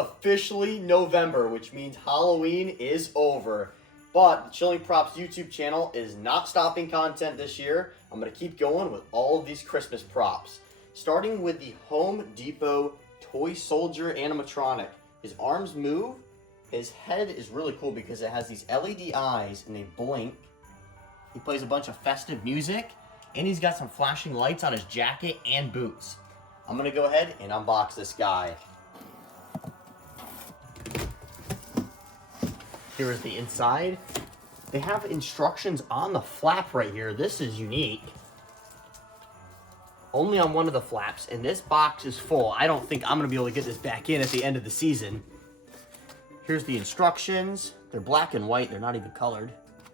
officially November, which means Halloween is over. But the Chilling Props YouTube channel is not stopping content this year. I'm going to keep going with all of these Christmas props. Starting with the Home Depot Toy Soldier Animatronic. His arms move. His head is really cool because it has these LED eyes and they blink. He plays a bunch of festive music. And he's got some flashing lights on his jacket and boots. I'm going to go ahead and unbox this guy. Here is the inside. They have instructions on the flap right here. This is unique. Only on one of the flaps, and this box is full. I don't think I'm gonna be able to get this back in at the end of the season. Here's the instructions. They're black and white, they're not even colored.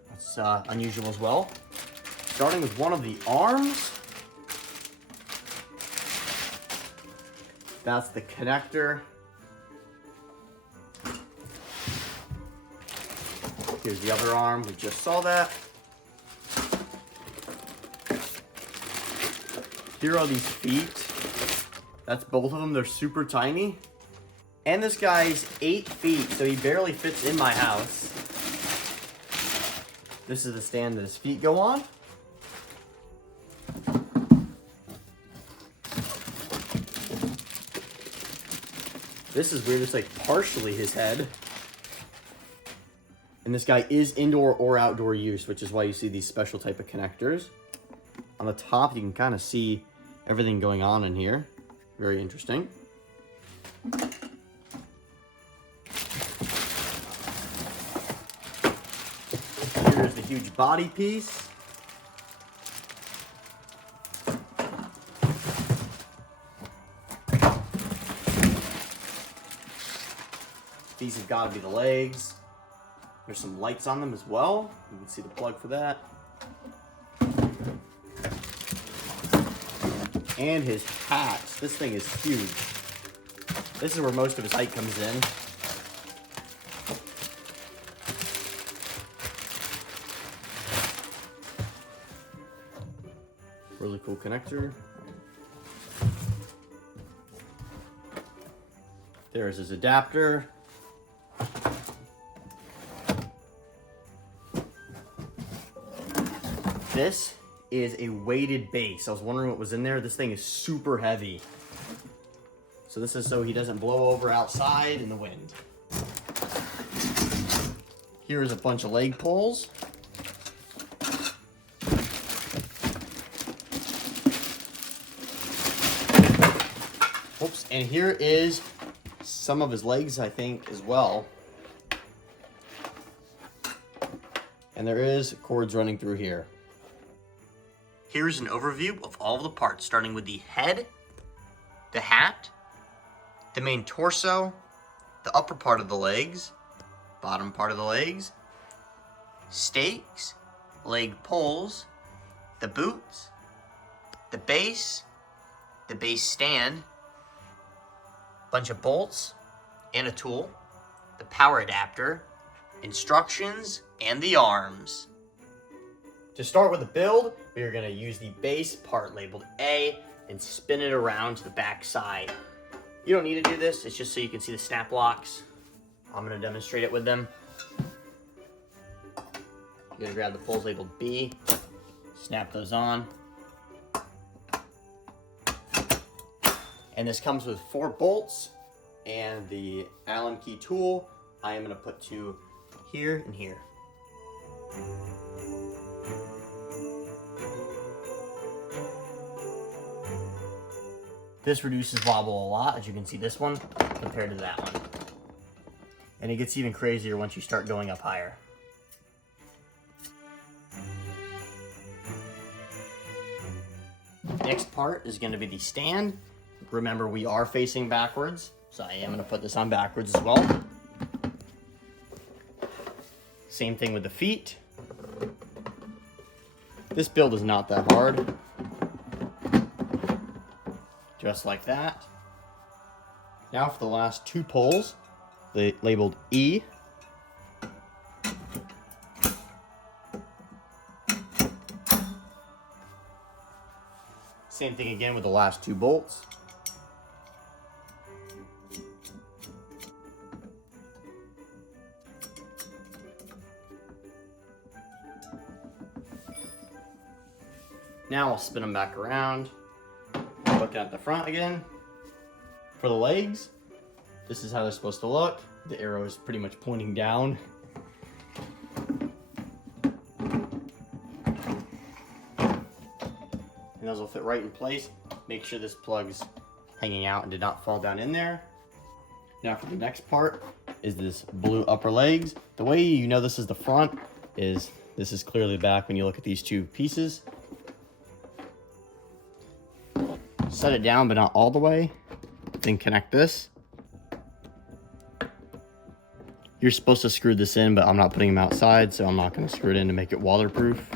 That's unusual as well. Starting with one of the arms. That's the connector. Here's the other arm, we just saw that. Here are these feet. That's both of them, they're super tiny. And this guy's 8 feet, so he barely fits in my house. This is the stand that his feet go on. This is weird, it's like partially his head. And this guy is indoor or outdoor use, which is why you see these special type of connectors. On the top, you can kind of see everything going on in here. Very interesting. Here's the huge body piece. These have got to be the legs. There's some lights on them as well. You can see the plug for that. And his hat. This thing is huge. This is where most of his height comes in. Really cool connector. There's his adapter. This is a weighted base. I was wondering what was in there. This thing is super heavy. So this is so he doesn't blow over outside in the wind. Here is a bunch of leg pulls. Oops, and here is some of his legs, I think, as well. And there is cords running through here. Here's an overview of all of the parts, starting with the head, the hat, the main torso, the upper part of the legs, bottom part of the legs, stakes, leg pulls, the boots, the base stand, bunch of bolts and a tool, the power adapter, instructions, and the arms. To start with the build, we are going to use the base part labeled A and spin it around to the back side. You don't need to do this, it's just so you can see the snap locks. I'm going to demonstrate it with them. You're going to grab the pulls labeled B, snap those on. And this comes with 4 bolts and the Allen key tool. I am going to put 2 here and here. This reduces wobble a lot, as you can see this one compared to that one. And it gets even crazier once you start going up higher. Next part is going to be the stand. Remember, we are facing backwards, so I am going to put this on backwards as well. Same thing with the feet. This build is not that hard. Just like that. Now for the last 2 pulls, they labeled E. Same thing again with the last 2 bolts. Now I'll spin them back around. Looking at the front again. For the legs, this is how they're supposed to look. The arrow is pretty much pointing down. And those will fit right in place. Make sure this plug's hanging out and did not fall down in there. Now for the next part is this blue upper legs. The way you know this is the front is this is clearly back when you look at these two pieces. Set it down, but not all the way. Then connect this. You're supposed to screw this in, but I'm not putting them outside, so I'm not going to screw it in to make it waterproof.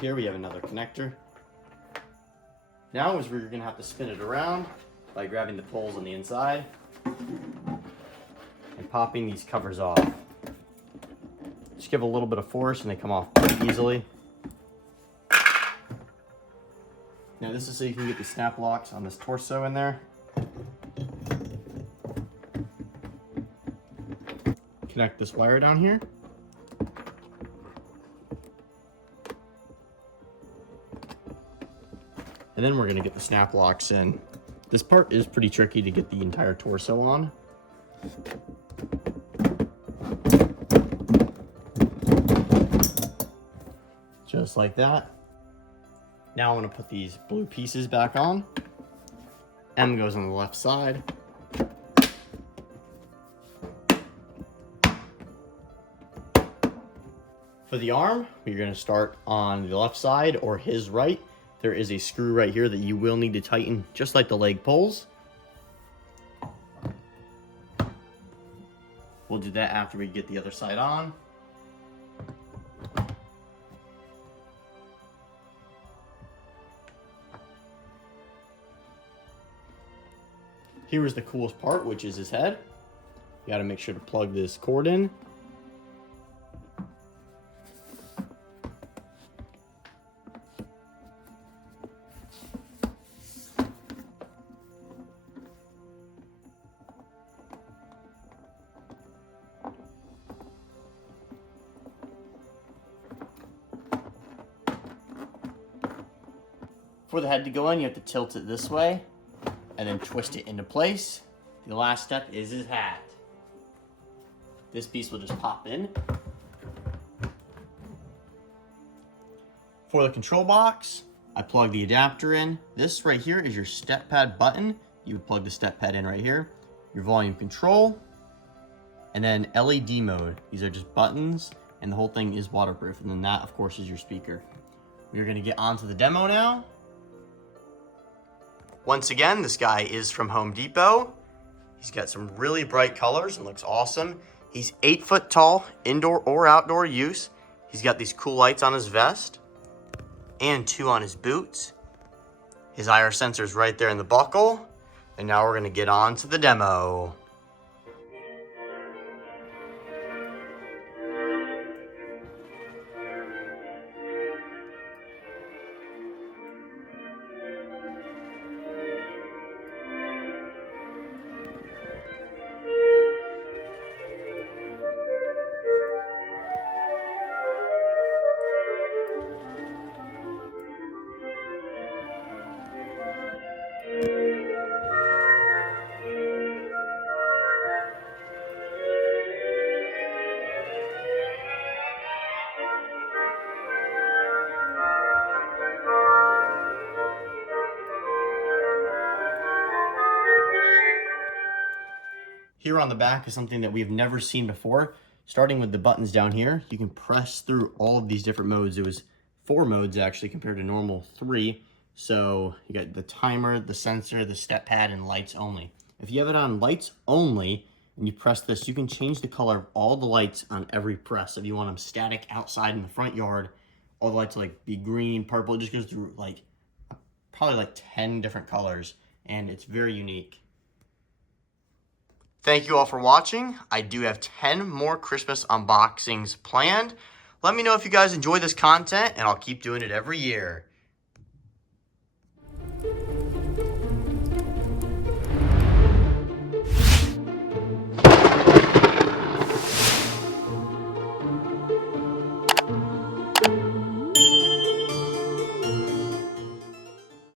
Here we have another connector. Now is where you're going to have to spin it around by grabbing the poles on the inside and popping these covers off. Just give a little bit of force and they come off pretty easily. Now this is so you can get the snap locks on this torso in there. Connect this wire down here. And then we're going to get the snap locks in. This part is pretty tricky to get the entire torso on. Just like that. Now I'm going to put these blue pieces back on. M goes on the left side. For the arm, you're going to start on the left side or his right. There is a screw right here that you will need to tighten, just like the leg poles. We'll do that after we get the other side on. Here is the coolest part, which is his head. You got to make sure to plug this cord in. For the head to go in, you have to tilt it this way and then twist it into place. The last step is his hat. This piece will just pop in. For the control box, I plug the adapter in. This right here is your step pad button. You would plug the step pad in right here. Your volume control, and then LED mode. These are just buttons, and the whole thing is waterproof. And then that, of course, is your speaker. We're gonna get onto the demo now. Once again, this guy is from Home Depot. He's got some really bright colors and looks awesome. He's 8 foot tall, indoor or outdoor use. He's got these cool lights on his vest and 2 on his boots. His IR sensor's right there in the buckle. And now we're gonna get on to the demo. Here on the back is something that we've never seen before. Starting with the buttons down here, you can press through all of these different modes. It was 4 modes actually compared to normal 3. So you got the timer, the sensor, the step pad, and lights only. If you have it on lights only and you press this, you can change the color of all the lights on every press. If you want them static outside in the front yard, all the lights like be green, purple, it just goes through like probably like 10 different colors, and it's very unique. Thank you all for watching. I do have 10 more Christmas unboxings planned. Let me know if you guys enjoy this content, and I'll keep doing it every year.